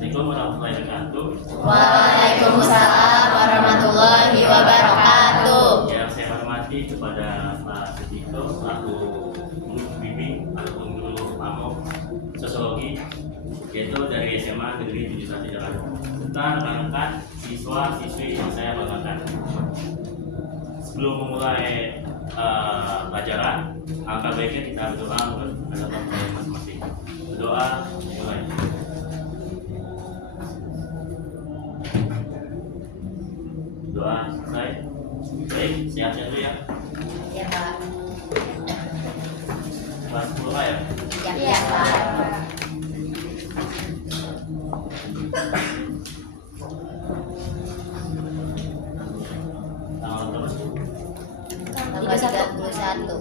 Assalamualaikum warahmatullahi wabarakatuh. Waalaikumsalam warahmatullahi wabarakatuh. Yang saya hormati kepada Pak Sudito selaku pembimbing ataupun guru Amok Sosiologi, yaitu dari SMA Negeri 71 Jakarta. Serta rekan-rekan siswa-siswi yang saya banggakan. Sebelum memulai pelajaran, alangkah baiknya kita berdoa menghadap masing-masing. Berdoa mulai. Doa selesai. Baik, siap-siap dulu ya. Ya Pak. Kelas 10 Pak ya. Ya Pak. Tanggal berapa sih? Tanggal 31.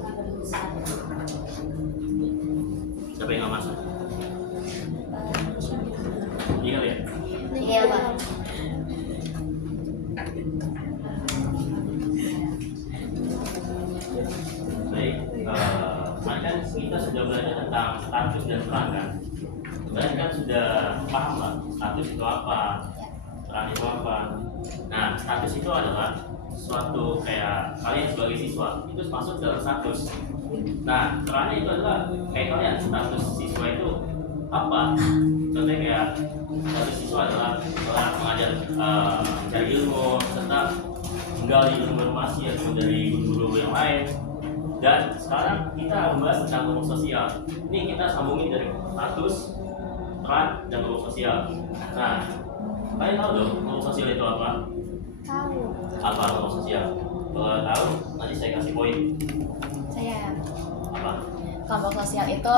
Siapa yang nggak masuk? Ini kali ya? Iya Pak. Baik, kemarin kan kita sudah belajar tentang status dan peran kan. Kalian kan sudah paham lah status itu apa, peran itu apa. Nah, status itu adalah suatu kayak kalian sebagai siswa itu masuk dalam status. Nah, perannya itu adalah kayak kalian status siswa itu apa? Contohnya kayak status siswa adalah seorang mengajar, mencari ilmu serta menggali informasi atau dari guru-guru yang lain. Dan sekarang kita membahas tentang kelompok sosial. Ini kita sambungin dari status, peran, dan kelompok sosial. Nah, kalian tahu dong kelompok sosial itu apa? Tahu. Apa kelompok sosial? Kalau tahu, nanti saya kasih poin. Saya. Apa? Kelompok sosial itu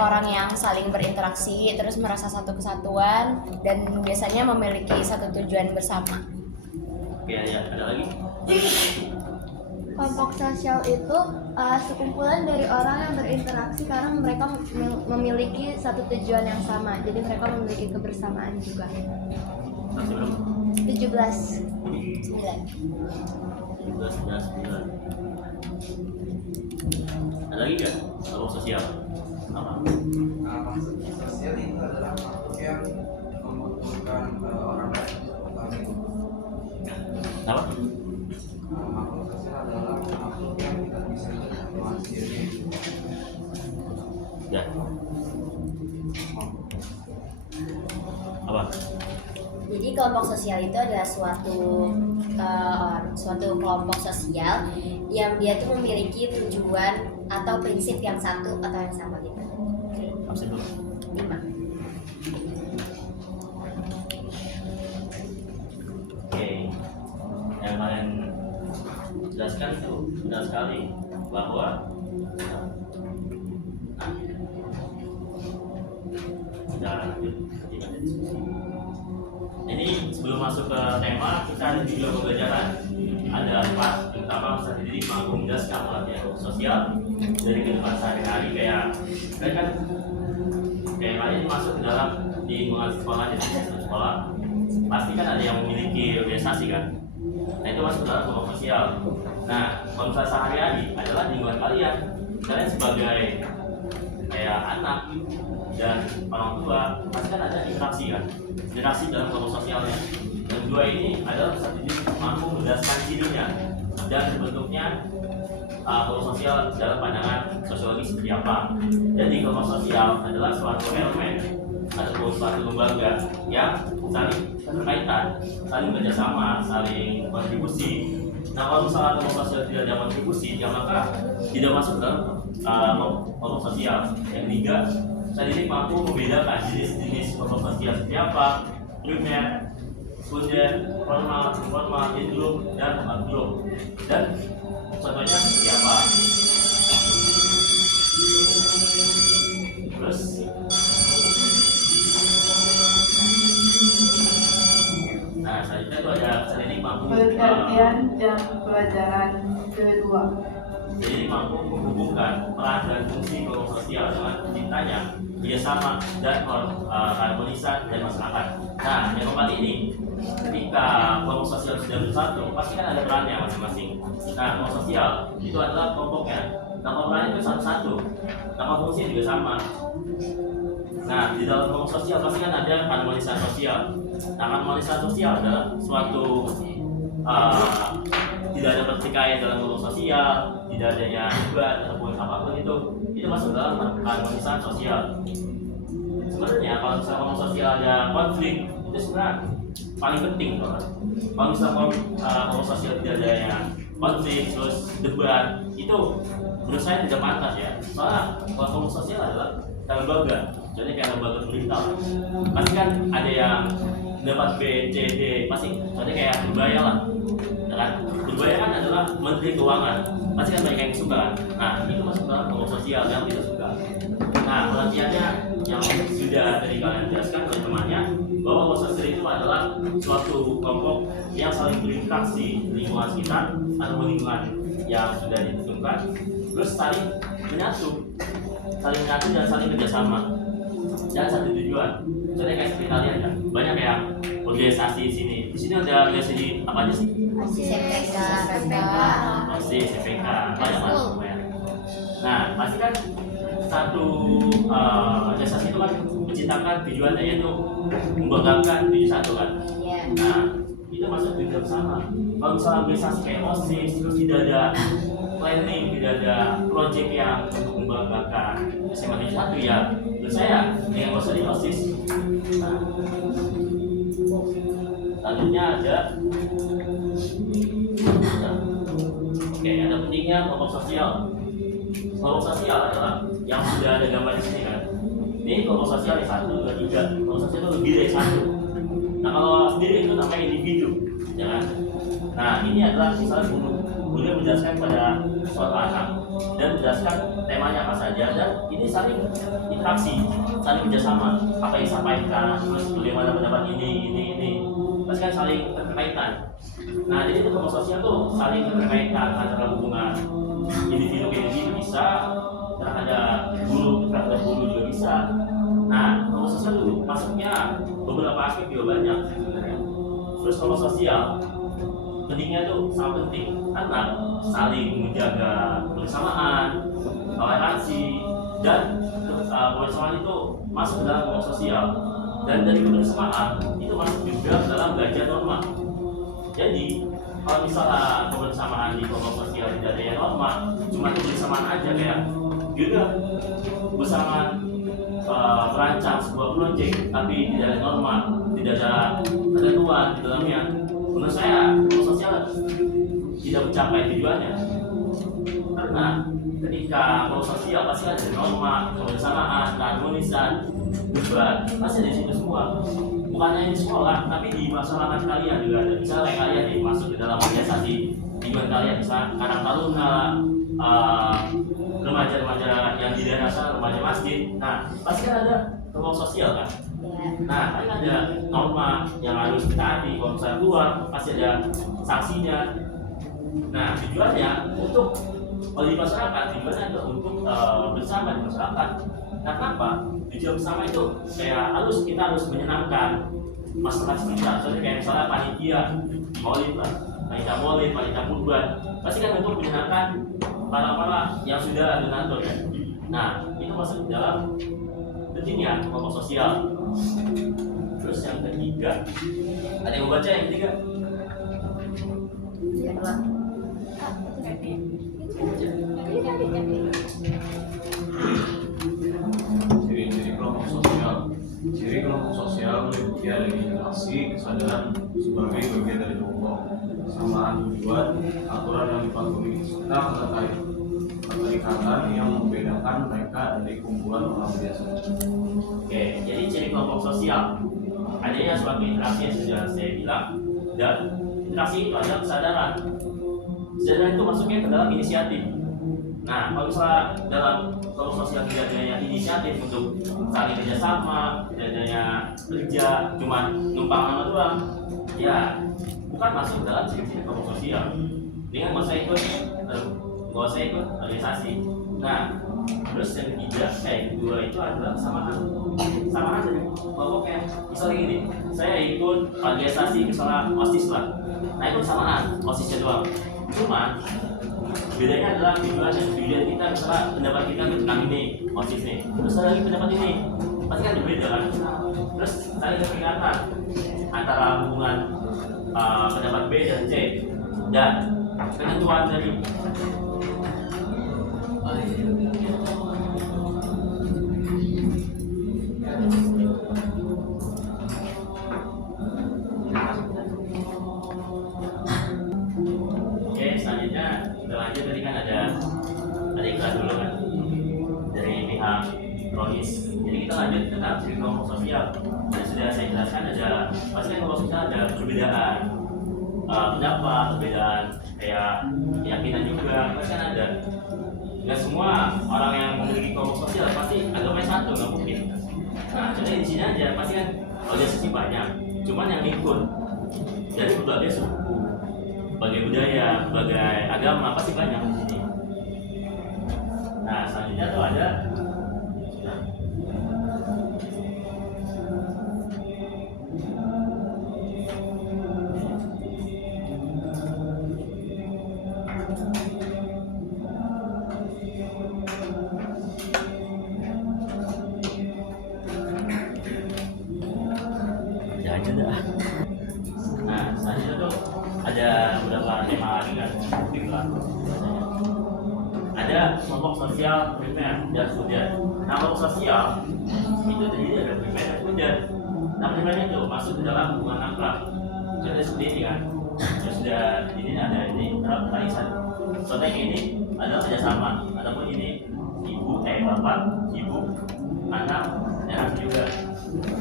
orang yang saling berinteraksi, terus merasa satu kesatuan, dan biasanya memiliki satu tujuan bersama. Oke, ya, ada lagi? Kelompok sosial itu sekumpulan dari orang yang berinteraksi karena mereka memiliki satu tujuan yang sama. Jadi mereka memiliki kebersamaan juga. Masih belum? 17. 9. 11, 9. Ada lagi nggak kelompok sosial? Apa? Maksud sosial itu adalah makhluk yang membutuhkan orang lain untuk kami. Apa? Makhluk sosial adalah makhluk yang tidak bisa hidup sendiri. Ya. Apa? Jadi kelompok sosial itu adalah suatu kelompok sosial yang dia tuh memiliki tujuan atau prinsip yang satu atau yang sama gitu. Masih belum? 5. Oke, yang kalian jelaskan itu benar sekali bahwa kita lanjut ketika ada diskusi. Jadi sebelum masuk ke tema, kita ada juga pembelajaran. Ada 4, terutama Ustaz Didik mampu menjelaskan pelatihan sosial dari kehidupan sehari-hari kayak kalian masuk ke dalam di sekolah, di sekolah pasti kan ada yang memiliki organisasi kan. Nah itu masuk dalam kelompok sosial. Nah konsep sehari-hari adalah lingkungan kalian sebagai kayak anak dan orang tua pasti kan ada interaksi dalam kelompok sosialnya. Dan dua ini adalah satu jenis mampu menjelaskan dirinya dan bentuknya kelompok sosial dalam pandangan sosiologi seperti apa. Jadi kelompok sosial adalah suatu elemen ataupun suatu lembaga yang saling berkaitan, saling bekerjasama, saling kontribusi. Nah kalau misalnya kelompok sosial tidak ada kontribusi, ya maka tidak masuk dalam kelompok sosial. Yang ketiga, saya mampu membedakan jenis-jenis kelompok sosial seperti apa: primer, sekunder, formal, informal, grup, dan grup. Dan contohnya seperti apa? Terus nah selanjutnya itu ada ini mampu Pengertian jam pelajaran kedua. jadi mampu menghubungkan peran dan fungsi kelompok sosial dengan penciptanya, kerjasama dan harmonisan dan masyarakat. Nah yang keempat ini, ketika kelompok sosial sudah bersatu, pasti kan ada perannya masing-masing. Nah kelompok sosial itu adalah kelompoknya. Nama perannya itu satu-satu, nama fungsinya juga sama. Nah, di dalam kelompok sosial pasti kan ada harmonisasi sosial. Nah, harmonisasi sosial adalah suatu tidak ada pertikaian dalam kelompok sosial, tidak adanya debat ataupun apapun itu masuk dalam harmonisasi sosial. Sebenarnya kalau misalnya kelompok sosial ada konflik, itu sebenarnya paling penting kan. Kalau misalnya kelompok sosial tidak adanya konflik terus debat, itu menurut saya tidak pantas ya. Soalnya kalau kelompok sosial adalah lembaga, jadi kayak lembaga pemerintah. Pasti kan ada yang dapat B, C, D, pasti jadi kayak Berbaya lah, ya kan? Berbaya kan adalah Menteri Keuangan, pasti kan banyak yang suka kan? Nah, itu masuk dalam kelompok sosial yang tidak suka. Nah, pengertiannya yang sudah tadi kalian jelaskan oleh temannya, bahwa kelompok sosial itu adalah suatu kelompok yang saling berinteraksi di lingkungan sekitar atau lingkungan yang sudah ditentukan, terus saling menyatu dan saling kerjasama dan satu tujuan. Contohnya kayak seperti kalian kan, banyak yang organisasi di sini. Di sini ada organisasi apa aja sih? SPK, OSIS, SPK, banyak lah semuanya. Nah, pasti kan satu organisasi itu kan menciptakan tujuannya yaitu membanggakan tujuan satu kan. ya. Nah, itu masuk tujuan bersama. Kalau misalnya organisasi kayak OSIS terus tidak ada planning, tidak ada project yang untuk membanggakan SMA Negeri 1 ya, menurut saya yang usah di OSIS. Nah, selanjutnya ada ada pentingnya kelompok sosial. Kelompok sosial adalah yang sudah ada gambar di sini kan. Ini kelompok sosial yang 1, 2, 3. Kelompok sosial itu lebih dari 1. Nah, kalau sendiri itu namanya individu, ya kan? Nah, ini adalah misalnya guru menjelaskan pada suatu anak dan menjelaskan temanya apa saja, dan ini saling interaksi, saling kerjasama. Apa yang disampaikan, terus bagaimana pendapat ini, pasti kan saling terkaitan. Nah, jadi itu kelompok sosial tuh saling terkaitan antara hubungan individu ke individu bisa, terhadap guru juga bisa. Nah, kelompok sosial itu masuknya beberapa aspek juga banyak sebenarnya. Terus kelompok sosial pentingnya tuh sangat penting karena saling menjaga kebersamaan, toleransi, dan kebersamaan itu masuk dalam kelompok sosial. Dan dari kebersamaan itu masuk juga dalam belajar norma. Jadi kalau misalnya kebersamaan di kelompok sosial tidak ada norma, cuma kebersamaan aja kayak juga bersama merancang sebuah proyek tapi tidak ada norma, tidak ada ketentuan di dalamnya, menurut saya kelompok sosial tidak mencapai tujuannya. Karena ketika kelompok sosial pasti ada norma, kebersamaan, keharmonisan, debat, pasti ada di situ semua. Bukan hanya di sekolah, tapi di masyarakat kalian juga ada. Misalnya kayak kalian nih masuk ke dalam organisasi lingkungan kalian, misalnya Karang Taruna, remaja-remaja yang di daerah sana, remaja masjid. Nah, pasti kan ada kelompok sosial kan. Nah, kan ada norma yang harus ditaati. Kalau misalnya keluar, pasti ada sanksinya. Nah, tujuannya untuk di masyarakat, tujuannya itu untuk bersama di masyarakat. Nah, kenapa? Tujuan bersama itu kayak kita harus menyenangkan masyarakat sekitar. Soalnya kayak misalnya panitia maulid lah, panitia maulid, panitia kurban, pasti kan untuk menyenangkan para yang sudah donatur kan. Nah, itu masuk dalam pentingnya kelompok sosial. Terus yang ketiga, ada yang membaca yang ketiga? Ciri-ciri kelompok sosial. Ciri kelompok sosial meliputi adanya interaksi, kesadaran sebagai bagian dari kelompok, kesamaan tujuan, aturan yang dipatuhi, serta keterikatan yang membedakan mereka dari kumpulan orang biasa. Oke, jadi ciri kelompok sosial adanya suatu interaksi yang sudah saya bilang, dan interaksi itu adalah kesadaran. Kesadaran itu masuknya ke dalam inisiatif. Nah, kalau misalnya dalam kelompok sosial tidak adanya inisiatif untuk saling kerjasama, tidak adanya kerja, cuma numpang nama doang, ya bukan masuk dalam ciri-ciri kelompok sosial. Dengan nggak usah ikut organisasi. Nah, terus yang kedua itu adalah kesamaan dari kelompoknya. Misalnya gini, saya ikut organisasi misalnya OSIS lah. Nah, itu kesamaan, OSISnya doang. Cuma bedanya adalah tujuan kita misalnya pendapat kita tentang ini OSIS nih, terus ada lagi pendapat ini. pasti kan berbeda kan. Terus saling berpikatan antara hubungan pendapat B dan C dan ketentuan dari Oke, selanjutnya kita lanjut. Tadi kan ada iklan dulu kan dari pihak Ronis. Jadi kita lanjut tentang ciri kelompok sosial. Dan sudah saya jelaskan pasti kan kelompok sosial ada perbedaan pendapat, perbedaan kayak keyakinan juga pasti kan ada. Nggak semua orang yang memiliki kelompok sosial pasti agamanya satu, nggak mungkin. Nah, jadi di sini aja pasti kan organisasi banyak, cuman yang ikut dari berbagai suku, berbagai budaya, berbagai agama pasti banyak di sini. Nah, selanjutnya tuh ada aja dah. Nah, selanjutnya tuh ada beberapa tema lagi kan, ada kelompok sosial primer dan sekunder. Nah, kelompok sosial itu terdiri dari primer dan sekunder. Nah, primernya itu masuk ke dalam hubungan akrab. Contohnya seperti ini kan, ya sudah ini ada ini warisan. Contohnya ini adalah kerjasama, ataupun ini bapak, ibu, anak, dan anak juga.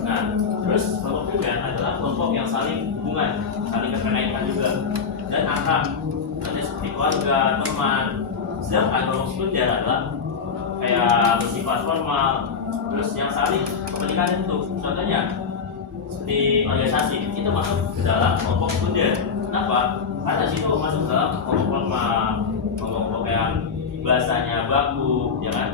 Nah, terus kelompok primer adalah kelompok yang saling hubungan, saling keterkaitan juga, dan akrab, nanti seperti keluarga, teman. Sedangkan kelompok sekunder adalah kayak bersifat formal, terus yang saling kepentingan itu. Contohnya seperti organisasi itu masuk ke dalam kelompok sekunder. Kenapa? Karena situ masuk ke dalam kelompok formal, kelompok yang bahasanya baku, ya kan?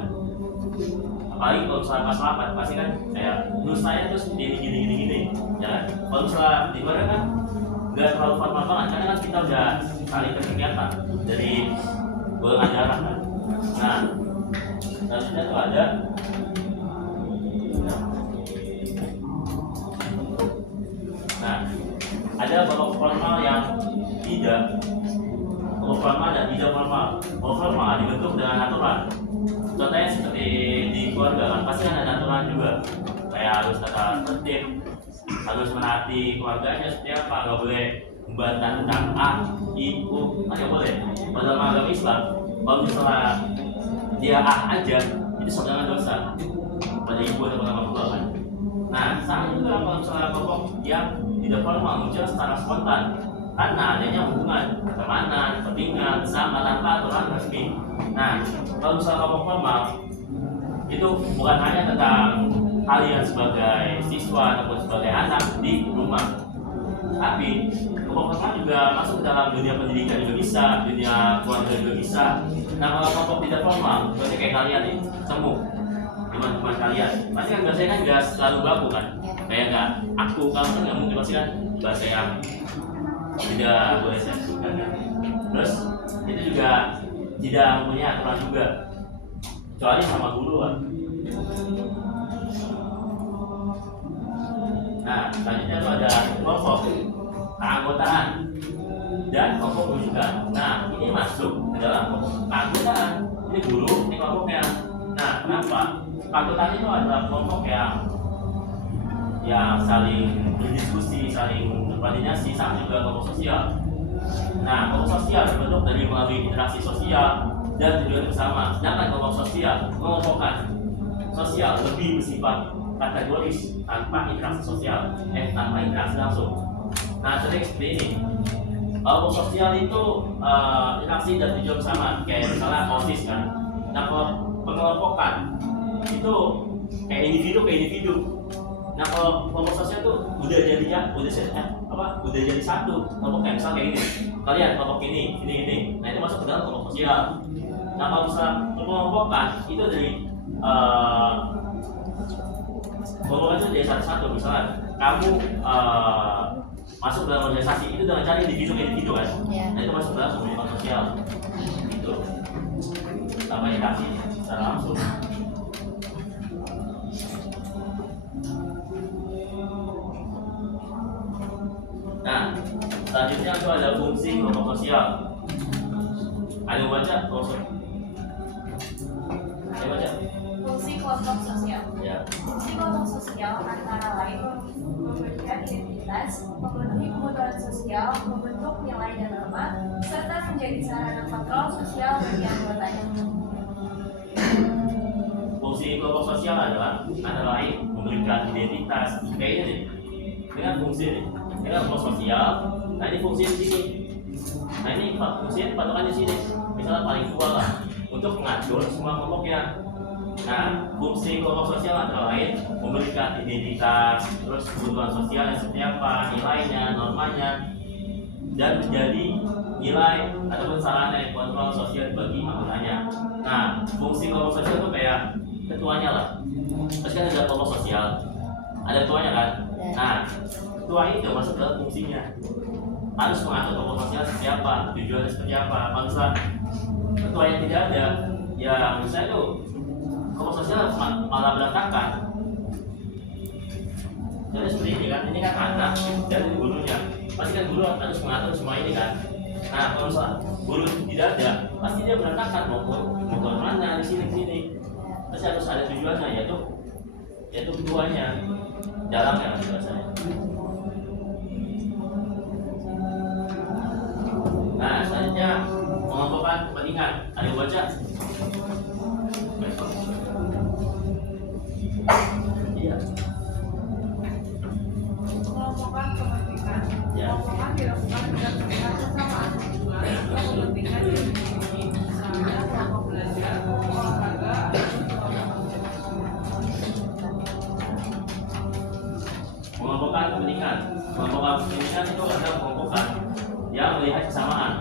Apalagi kalau misalnya pas rapat pasti kan kayak menurut saya terus gini, ya kan? Kalau misalnya di luar kan nggak terlalu formal banget, karena kan kita udah saling berkegiatan dari golongan darah kan. Nah, selanjutnya tuh ada kelompok formal yang tidak, kelompok formal dan tidak formal. Kelompok formal dibentuk dengan aturan. Contohnya seperti di keluarga kan pasti kan ada aturan juga, kayak harus tata tertib, harus menaati keluarganya seperti apa, nggak boleh membantah tentang A, I, U, kan nggak boleh. Dalam agama Islam, kalau misalnya dia A aja, itu sama dengan dosa pada ibu atau pada orang tua kan. Nah, sama juga kalau misalnya kelompok yang tidak formal muncul secara spontan karena adanya hubungan pertemanan, kepingan, sama tanpa aturan resmi. Nah, kalau misalnya kelompok formal itu bukan hanya tentang kalian sebagai siswa ataupun sebagai anak di rumah, tapi kelompok formal juga masuk ke dalam dunia pendidikan juga bisa, dunia keluarga juga bisa. Nah, kalau kelompok tidak formal, berarti kayak kalian nih, ketemu teman-teman kalian, pasti kan bahasanya kan nggak selalu baku kan, kayak nggak aku, kamu kan nggak mungkin, pasti kan bahasa yang tidak boleh saya sebutkan kan. Terus itu juga tidak mempunyai aturan juga, kecuali sama guru kan. Nah, selanjutnya itu ada kelompok keanggotaan dan kelompok rujukan. Nah, ini masuk ke dalam kelompok keanggotaan. Ini guru, ini kelompoknya. Nah, kenapa? Keanggotaan itu adalah kelompok yang saling berdiskusi, saling berkoordinasi, sama juga kelompok sosial. Nah, kelompok sosial terbentuk dari melalui interaksi sosial dan tujuan bersama. Sedangkan kelompok sosial mengelompokkan sosial lebih bersifat kategoris tanpa interaksi sosial, tanpa interaksi langsung. Nah, seperti ini. Kelompok sosial itu interaksi dan tujuan bersama, kayak misalnya OSIS kan. Nah, kalau pengelompokan itu kayak individu ke individu. Nah, kalau kelompok sosial tuh udah jadi satu kelompok, kayak misalnya kayak ini, kalian kelompok ini. Nah, itu masuk ke dalam kelompok sosial. Nah, kalau misalnya pengelompokan itu dari kelompok itu dari satu-satu. Misalnya kamu masuk dalam organisasi itu dengan cara individu ke individu kan. Nah, itu masuk dalam kelompok sosial. Itu tanpa interaksi secara langsung. Nah, selanjutnya itu ada fungsi kelompok sosial. Ada yang baca? Saya baca. Fungsi kelompok sosial. Ya. Fungsi kelompok sosial antara lain memberikan identitas, memenuhi kebutuhan sosial, membentuk nilai dan norma, serta menjadi sarana kontrol sosial bagi anggotanya. Fungsi kelompok sosial adalah antara lain memberikan identitas. Kayak ini nih. Dengan fungsi nih. Dengan kelompok sosial. Nah ini fungsi di sini. Nah ini fungsinya patokan di sini. Misalnya paling tua lah untuk mengatur semua kelompoknya. Nah, fungsi kelompok sosial antara lain memberikan identitas, terus kebutuhan sosial yang seperti apa, nilainya, normanya, dan menjadi nilai ataupun sarana yang kontrol sosial bagi anggotanya. Nah, fungsi kelompok sosial itu kayak ketuanya lah. Terus kan ada kelompok sosial, ada ketuanya kan. Nah, ketua itu masuk dalam fungsinya. Harus mengatur kelompok sosial seperti apa, tujuannya seperti apa. Kalau misalnya ketua yang tidak ada, ya misalnya tuh kelompok sosial malah berantakan. Jadi seperti ini kan, ini kan anak dan ini gurunya. Pasti kan guru harus mengatur semua ini kan. Nah, kalau misalnya guru tidak ada, pasti dia berantakan mau ke mana, di sini. Pasti harus ada tujuannya, yaitu ketuanya, jalannya biasanya. Nah, selanjutnya mengelompokkan kepentingan. Ada yang baca? Iya. Mengelompokkan kepentingan. Ya. Pengelompokan dilakukan berdasarkan kesamaan tujuan atau kepentingan yang dimiliki, misalnya kelompok belajar, kelompok olahraga, atau Mengelompokkan kepentingan. Mengelompokkan kepentingan itu adalah kelompokan yang melihat kesamaan.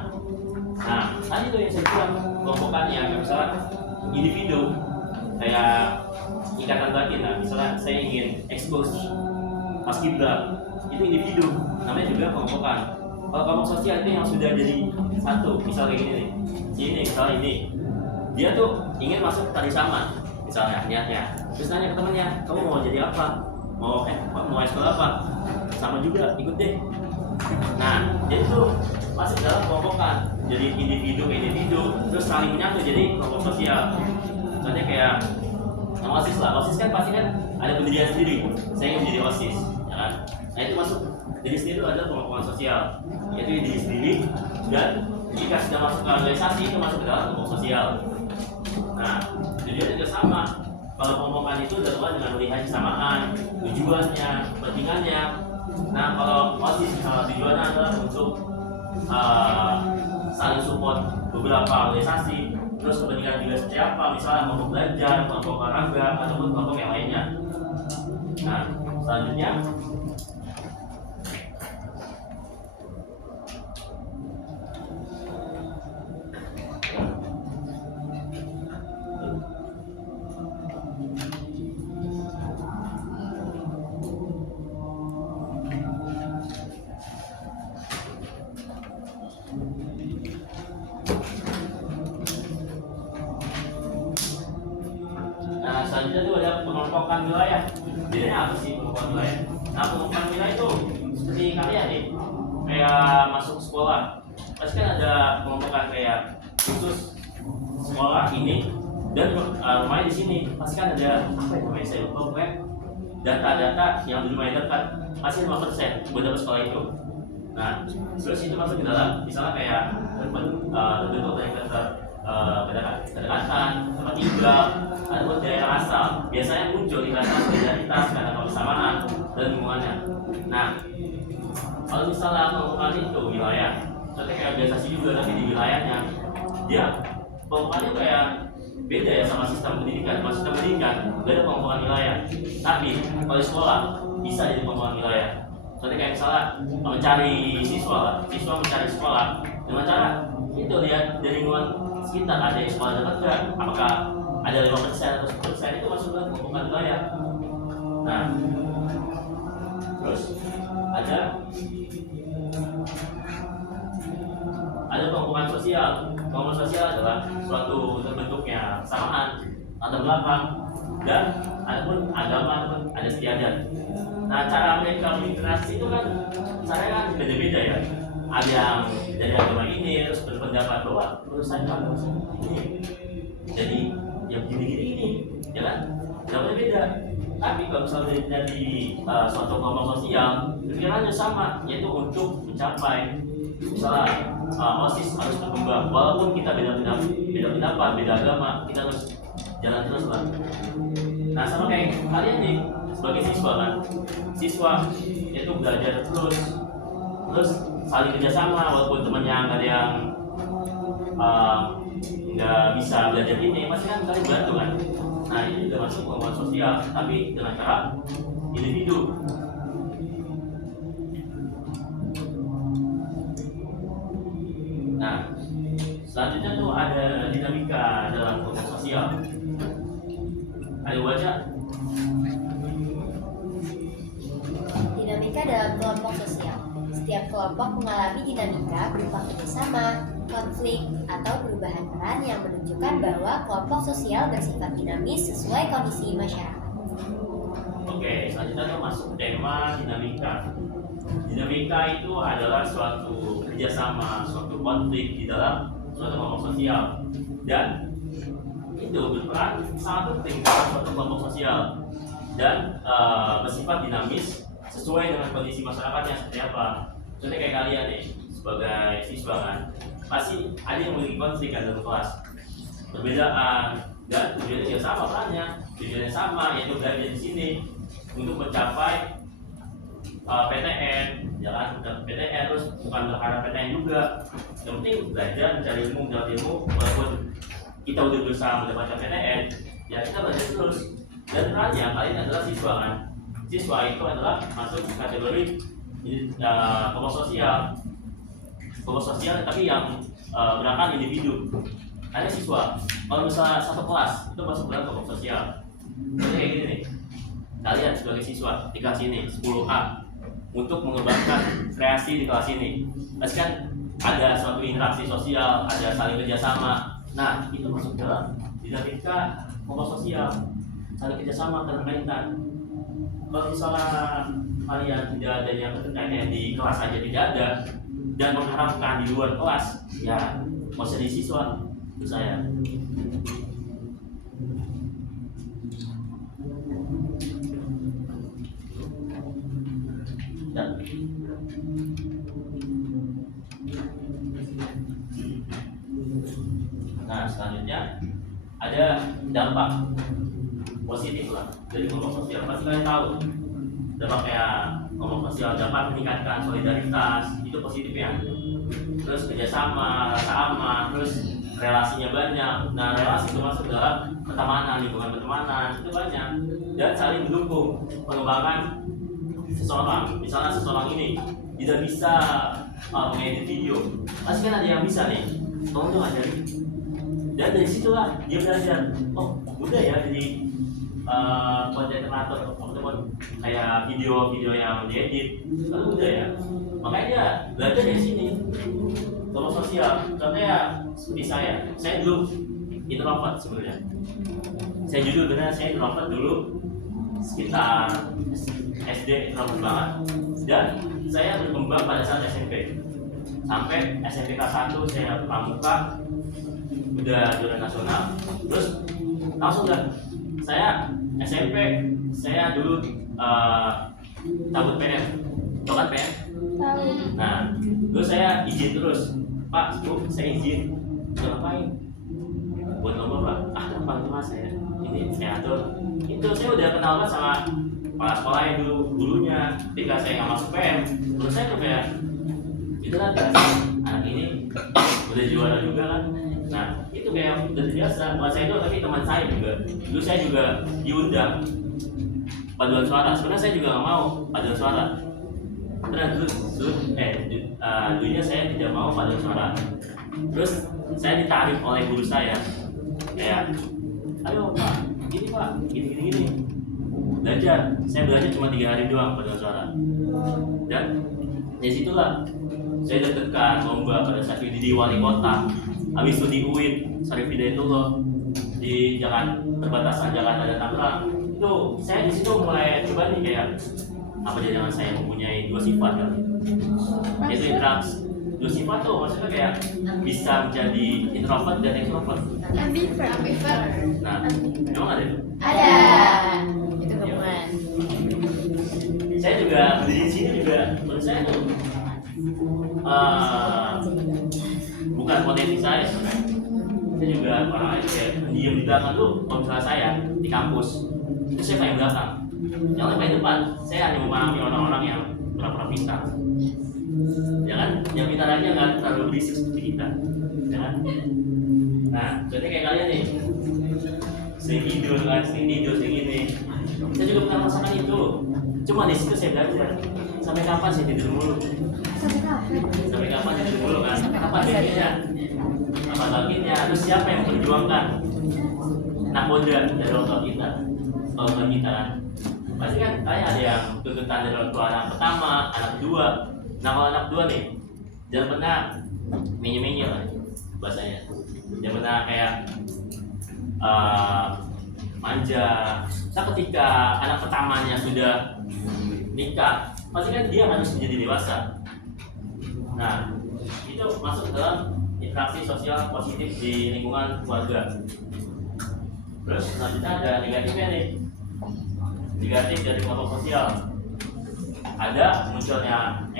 Nah, tadi itu yang saya bilang kelompokan yang misalnya individu kayak ikatan batin. Nah, misalnya saya ingin ekskul paskibra, itu individu, namanya juga kelompokan. Kalau kelompok sosial itu yang sudah jadi satu, misalnya kayak gini nih, ini misalnya ini, dia tuh ingin masuk tadi sama, misalnya niatnya, terus nanya ke temannya, kamu mau jadi apa? Mau ekskul apa? Sama juga, ikut deh. Nah, jadi tuh masuk dalam kelompokan, jadi individu ke individu, terus saling menyatu jadi kelompok sosial. Misalnya kayak OSIS lah, OSIS kan pasti kan ada pendirian sendiri. Saya ingin menjadi OSIS, ya kan? Nah itu masuk diri sendiri itu ada kelompokan sosial, yaitu diri sendiri, dan jika sudah masuk ke organisasi itu masuk ke dalam kelompok sosial. Nah, tujuannya juga sama. Kalau kelompokan itu dilakukan dengan melihat kesamaan, tujuannya, kepentingannya. Nah, kalau OSIS tujuannya adalah untuk saling support beberapa organisasi, terus kepentingan juga seperti apa, misalnya kelompok belajar, kelompok olahraga, ataupun kelompok yang lainnya. Nah, selanjutnya selanjutnya itu ada pengelompokan wilayah. Bedanya apa sih pengelompokan wilayah? Nah, pengelompokan wilayah itu seperti kalian nih, kayak masuk sekolah. Pasti kan ada pengelompokan kayak khusus sekolah ini dan rumahnya di sini. Pasti kan ada apa ya namanya, saya lupa, pokoknya data-data yang di rumahnya dekat pasti 5% buat dapat sekolah itu. Nah, terus itu masuk ke dalam misalnya kayak terbentuk dari kedekatan, tempat tinggal, ataupun daerah asal. Biasanya muncul di rasa solidaritas karena kebersamaan dan lingkungannya. Nah, kalau misalnya pengelompokan itu wilayah, tapi kayak organisasi juga tapi di wilayahnya, dia pengelompokannya kayak beda ya sama sistem pendidikan. Kalau sistem pendidikan gak ada pengelompokan wilayah, tapi kalau di sekolah bisa jadi pengelompokan wilayah. Seperti kayak misalnya mencari siswa mencari sekolah dengan cara itu lihat dari lingkungan sekitar, ada yang sekolah dekat nggak, apakah ada 5% atau 10% itu masuk ke pengelompokan wilayah. Nah, terus ada pengelompokan sosial. Pengelompokan sosial adalah suatu terbentuknya kesamaan, latar belakang, dan Adapun agama ada istiadat. Nah, cara mereka berinteraksi itu kan caranya kan beda-beda ya. Ada yang dari agama ini terus berpendapat bahwa menurut saya agama ini. Jadi yang gini-gini ini, ya kan? Agamanya beda. Tapi kalau misalnya dari suatu kelompok sosial, pikirannya sama, yaitu untuk mencapai misalnya OSIS harus berkembang. Walaupun kita beda pendapat, beda agama, kita harus jalan terus lah. Nah, sama kayak kalian nih sebagai siswa kan, siswa itu belajar terus saling kerjasama, walaupun temannya nggak ada yang nggak bisa belajar ini, pasti kan kalian bantu kan. Nah, ini juga masuk kelompok sosial, tapi dengan cara individu. Nah, selanjutnya tuh ada dinamika dalam kelompok sosial. Ayo baca. Dinamika dalam kelompok sosial. Setiap kelompok mengalami dinamika berupa kerjasama, konflik, atau perubahan peran yang menunjukkan bahwa kelompok sosial bersifat dinamis sesuai kondisi masyarakat. Oke, selanjutnya kita masuk tema dinamika. Dinamika itu adalah suatu kerjasama, suatu konflik di dalam suatu kelompok sosial, dan itu berperan sangat penting dalam suatu kelompok sosial dan bersifat dinamis sesuai dengan kondisi masyarakatnya seperti apa. Contohnya kayak kalian nih sebagai siswa kan, pasti ada yang memiliki konflik kan dalam kelas, perbedaan, dan tujuannya juga sama perannya, tujuannya sama, yaitu belajar di sini untuk mencapai PTN, ya kan, PTN terus bukan berharap PTN juga, yang penting belajar mencari ilmu, walaupun kita udah berusaha mendapatkan PTN, ya kita belajar terus. Dan perannya kalian adalah siswa kan, siswa itu adalah masuk kategori kelompok sosial tapi yang berangkat individu. Ada siswa, kalau misalnya satu kelas itu masuk dalam kelompok sosial. Jadi kayak gini nih, kalian sebagai siswa di kelas ini 10A untuk mengembangkan kreasi di kelas ini. Pasti kan ada suatu interaksi sosial, ada saling kerjasama. Nah, itu masuk dalam dinamika kelompok sosial, saling kerjasama keterkaitan. Kalau misalnya kalian tidak ada yang keterkaitan di kelas aja tidak ada, dan mengharapkan di luar kelas, ya nggak usah di siswa, itu saya. Dan nah, selanjutnya ada dampak positif lah dari kelompok sosial. Pasti kalian tahu dampaknya kelompok sosial dapat meningkatkan solidaritas, itu positifnya. Terus kerjasama, rasa aman, terus relasinya banyak. Nah, relasi itu masuk dalam pertemanan, lingkungan pertemanan itu banyak, dan saling mendukung pengembangan seseorang. Misalnya seseorang ini tidak bisa mengedit video, pasti kan ada yang bisa nih, tolong dong ajarin. Dan dari situlah dia belajar, oh udah ya jadi konten kreator, teman-teman, kayak video-video yang diedit, lalu udah ya. Makanya dia belajar dari sini. Kelompok sosial, contohnya seperti saya dulu introvert sebenarnya. Saya jujur benar, saya introvert dulu sekitar SD, introvert banget. Dan saya berkembang pada saat SMP. Sampai SMP kelas 1 saya pramuka, udah juara nasional, terus langsung dah saya SMP, saya dulu cabut PN, tau kan PN? Tahu. Nah, terus saya izin terus, Pak, Bu, saya izin, ngapain? Buat lomba Pak, gampang tuh Mas, saya ini saya atur. Itu saya udah kenal banget sama kepala sekolah yang dulunya. Ketika saya nggak masuk PM, terus saya tuh kayak itu kan anak ini udah juara juga kan. Nah, itu kayak udah biasa. Buat saya itu, tapi teman saya juga. Dulu saya juga diundang paduan suara. Sebenarnya saya juga nggak mau paduan suara. Terus dulunya saya tidak mau paduan suara. Terus saya ditarik oleh guru saya, kayak, ayo Pak, gini Pak, gini. Belajar. Saya belajar cuma 3 hari doang paduan suara. Dan dari situlah saya deg-degan lomba pada saat itu di wali kota. Habis itu di UIN, Syarif Hidayatullah, di Jalan Perbatasan Jakarta dan Tangerang. itu saya di situ mulai coba nih kayak apa jangan saya mempunyai dua sifat kan, yaitu interaksi. Dua sifat tuh maksudnya kayak bisa menjadi introvert dan extrovert. Ambivert. Nah, emang ada itu? Ada. Itu gabungan. Saya juga berdiri di sini juga menurut saya tuh bukan potensi saya sebenarnya. Saya juga orang lain kayak diem di belakang tuh. Kalau misalnya saya di kampus itu saya paling belakang, yang lain paling depan. Saya hanya memahami orang-orang yang pura-pura pintar, ya kan? Yang pintar aja nggak terlalu berisik seperti kita, ya kan? Nah, contohnya kayak kalian nih, sering tidur kan, sering tidur sering ini. Saya juga pernah merasakan itu. Cuma di situ saya belajar sampai kapan saya tidur mulu. Sampai kapan tidur mulu kan? Sampai kapan bagiannya? Apa bagiannya? Terus siapa yang memperjuangkan nakoda dari orang tua kita? Orang tua kita kan? Pasti kan kayak ada yang tuntutan dari orang tua anak pertama, anak kedua. Nah kalau anak kedua nih, jangan pernah menye-menye lah bahasanya. Jangan pernah kayak manja. Nah ketika anak pertamanya sudah nikah, pasti kan dia harus menjadi dewasa. Nah, itu masuk dalam interaksi sosial positif di lingkungan keluarga. Terus selanjutnya ada negatifnya nih. Negatif dari kelompok sosial. Ada munculnya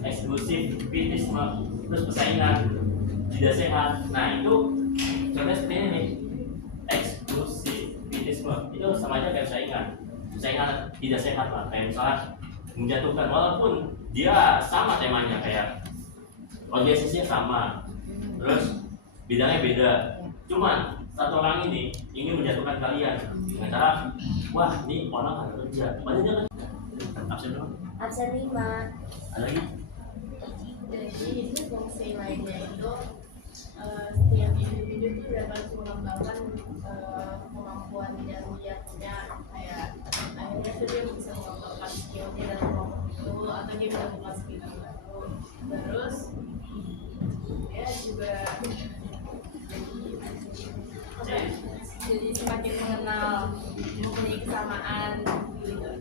eksklusivitisme, terus persaingan tidak sehat. Nah itu contohnya seperti ini nih. Eksklusivitisme itu sama aja kayak persaingan tidak sehat lah, kayak misalnya menjatuhkan walaupun dia sama temanya, kayak organisasinya sama, terus bidangnya beda, cuman satu orang ini ingin menjatuhkan kalian dengan cara wah ini orang harus kerja, padahal kan absen dong. Absen 5. Ada lagi? Jadi fungsi lainnya itu setiap individu itu dapat mengembangkan kemampuan yang dia punya, kayak akhirnya tuh dia bisa mengembangkan skillnya dalam kelompok itu, atau dia bisa mengembangkan skill yang baru. Terus dia juga jadi semakin mengenal, mempunyai kesamaan gitu.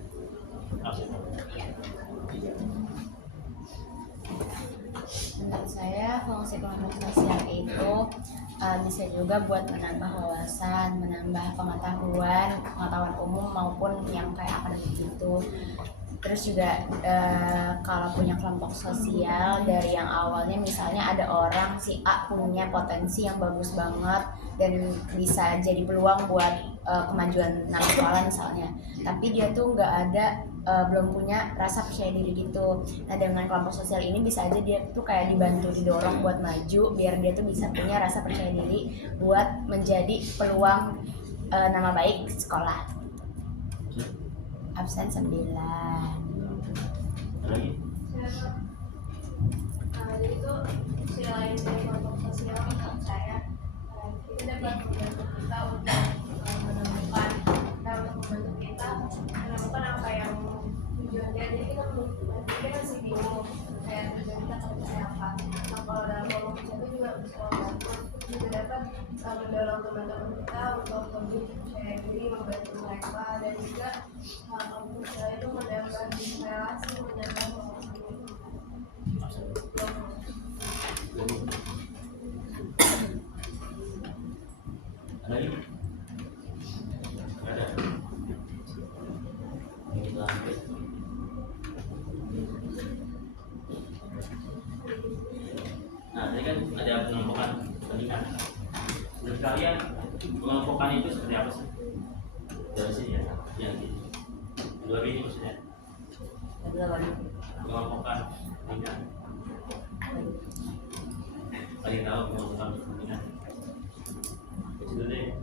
Menurut saya fungsi kelompok sosial itu bisa juga buat menambah wawasan, menambah pengetahuan umum maupun yang kayak akademik gitu. Terus juga kalau punya kelompok sosial dari yang awalnya misalnya ada orang si A punya potensi yang bagus banget dan bisa jadi peluang buat kemajuan nama sekolah misalnya, tapi dia tuh nggak ada belum punya rasa percaya diri gitu. Nah dengan kelompok sosial ini bisa aja dia tuh kayak dibantu, didorong buat maju biar dia tuh bisa punya rasa percaya diri buat menjadi peluang nama baik sekolah. Absen 9. Lagi? Jadi itu selain dari kelompok sosial menurut saya itu dapat membantu kita untuk menemukan apa yang tujuannya. Jadi kita masih bingung kayak tujuan kita kerja apa. Nah kalau dalam kelompok sosial itu juga bisa membantu, juga dapat mendorong teman-teman kita untuk lebih percaya diri, membantu mereka, dan juga kelompok sosial itu menambah relasi, menambah Ada lagi? Ada. Lanjut. Nah, tadi kan ada pengelompokan kepentingan. Menurut kalian pengelompokan itu seperti apa sih? Dari sini ya, yang di luar ini maksudnya. Pengelompokan kepentingan. Paling tahu pengelompokan kepentingan. Itu deh.